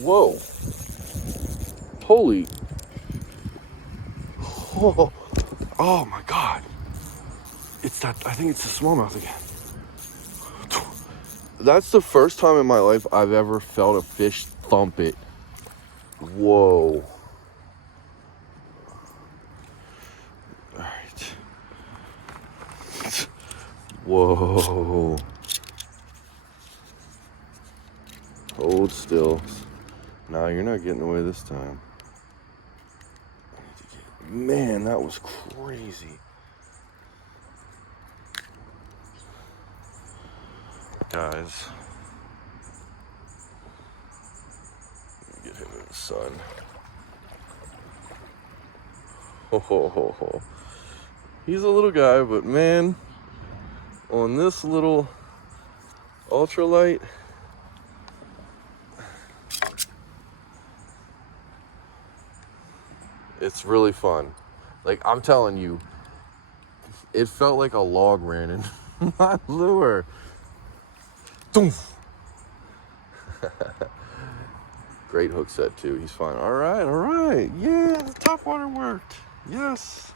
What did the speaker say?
Whoa. Holy. Oh, oh my God. It's that, I think it's the smallmouth again. That's the first time in my life I've ever felt a fish thump it. Whoa. All right. Whoa. Hold still. Nah, you're not getting away this time. Man, that was crazy. Guys. Get him in the sun. Ho, ho, ho, ho. He's a little guy, but man, on this little ultralight, it's really fun. Like, I'm telling you, it felt like a log ran in my lure. Doof. Great hook set too. He's fine. All right. Yeah, the topwater worked. Yes.